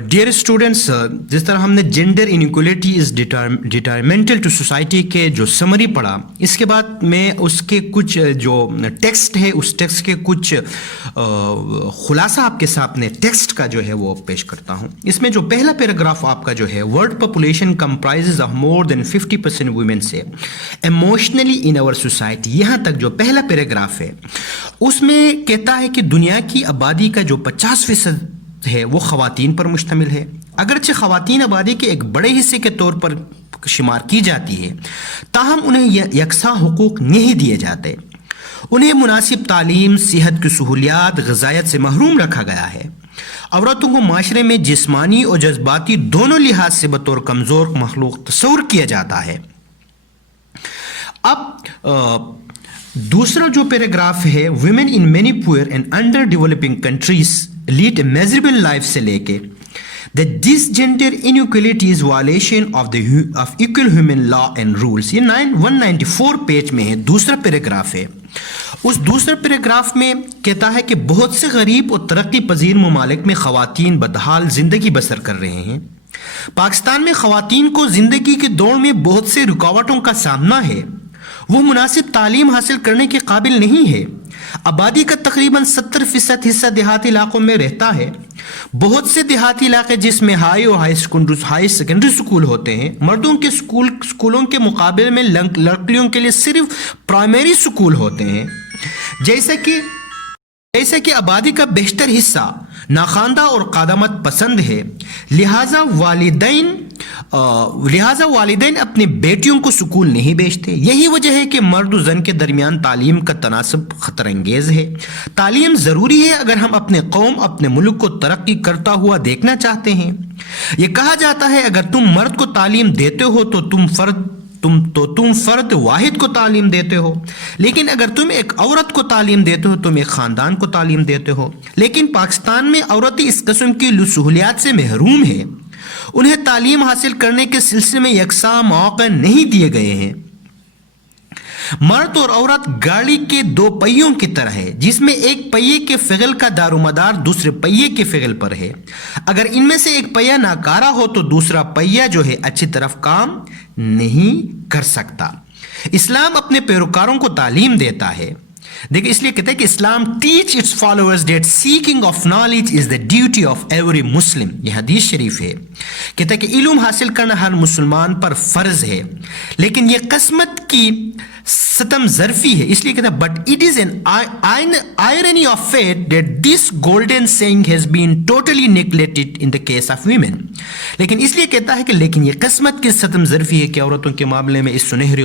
Dear students, جس طرح ہم نے جینڈر انیکولیٹی از ڈیٹرمنٹل ٹو سوسائٹی کے جو سمری پڑھا، اس کے بعد میں اس کے کچھ جو ٹیکسٹ ہے اس ٹیکسٹ کے کچھ خلاصہ آپ کے سامنے ٹیکسٹ کا جو ہے وہ پیش کرتا ہوں۔ اس میں جو پہلا پیراگراف آپ کا جو ہے، world population comprises of more than 50% women سے ایموشنلی ان آور سوسائٹی، یہاں تک جو پہلا پیراگراف ہے اس میں کہتا ہے کہ دنیا کی آبادی کا جو 50% ہے وہ خواتین پر مشتمل ہے۔ اگرچہ خواتین آبادی کے ایک بڑے حصے کے طور پر شمار کی جاتی ہے، تاہم انہیں یکساں حقوق نہیں دیے جاتے۔ انہیں مناسب تعلیم، صحت کی سہولیات، غذائیت سے محروم رکھا گیا ہے۔ عورتوں کو معاشرے میں جسمانی اور جذباتی دونوں لحاظ سے بطور کمزور مخلوق تصور کیا جاتا ہے۔ اب دوسرا جو پیراگراف ہے، women in many poor and under developing countries lead a miserable life سے لے کے that this gender inequality is violation of equal human law and rules، یہ 194 پیج میں ہے، دوسرا پیراگراف ہے۔ اس دوسرے پیراگراف میں کہتا ہے کہ بہت سے غریب اور ترقی پذیر ممالک میں خواتین بدحال زندگی بسر کر رہے ہیں۔ پاکستان میں خواتین کو زندگی کے دوڑ میں بہت سے رکاوٹوں کا سامنا ہے۔ وہ مناسب تعلیم حاصل کرنے کے قابل نہیں ہے۔ آبادی کا تقریباً 70% حصہ دیہاتی علاقوں میں رہتا ہے۔ بہت سے دیہاتی علاقے جس میں ہائی سیکنڈری سکول ہوتے ہیں، مردوں کے سکولوں کے مقابلے میں لڑکیوں کے لیے صرف پرائمری سکول ہوتے ہیں۔ جیسا کہ آبادی کا بیشتر حصہ ناخواندہ اور قدامت پسند ہے، لہٰذا والدین اپنے بیٹیوں کو سکول نہیں بھیجتے۔ یہی وجہ ہے کہ مرد و زن کے درمیان تعلیم کا تناسب خطر انگیز ہے۔ تعلیم ضروری ہے اگر ہم اپنے قوم، اپنے ملک کو ترقی کرتا ہوا دیکھنا چاہتے ہیں۔ یہ کہا جاتا ہے اگر تم مرد کو تعلیم دیتے ہو تو تم فرد واحد کو تعلیم دیتے ہو، لیکن اگر تم ایک عورت کو تعلیم دیتے ہو تم ایک خاندان کو تعلیم دیتے ہو۔ لیکن پاکستان میں عورتیں اس قسم کی سہولیات سے محروم ہیں۔ انہیں تعلیم حاصل کرنے کے سلسلے میں یکساں مواقع نہیں دیے گئے ہیں۔ مرد اور عورت گاڑی کے دو پہیوں کی طرح ہے، جس میں ایک پہیے کے فعل کا دار و مدار دوسرے پہیے کے فعل پر ہے۔ اگر ان میں سے ایک پہیہ ناکارہ ہو تو دوسرا پہیہ جو ہے اچھی طرح کام نہیں کر سکتا۔ اسلام اپنے پیروکاروں کو تعلیم دیتا ہے۔ دیکھیں، اس لیے کہتے ہیں کہ Islam teach its followers that seeking of knowledge is the duty of every Muslim, یہ حدیث شریف ہے۔ کہتا ہے کہ علم حاصل کرنا ہر مسلمان پر فرض ہے، لیکن یہ قسمت کی ستم ظرفی ہے۔ اس لیے کہتا ہے but it is an irony of fate that this golden saying has been totally neglected in the case of women۔ لیکن اس لیے کہتا ہے کہ لیکن یہ قسمت کی ستم ظرفی ہے کہ عورتوں کے معاملے میں اس سنہری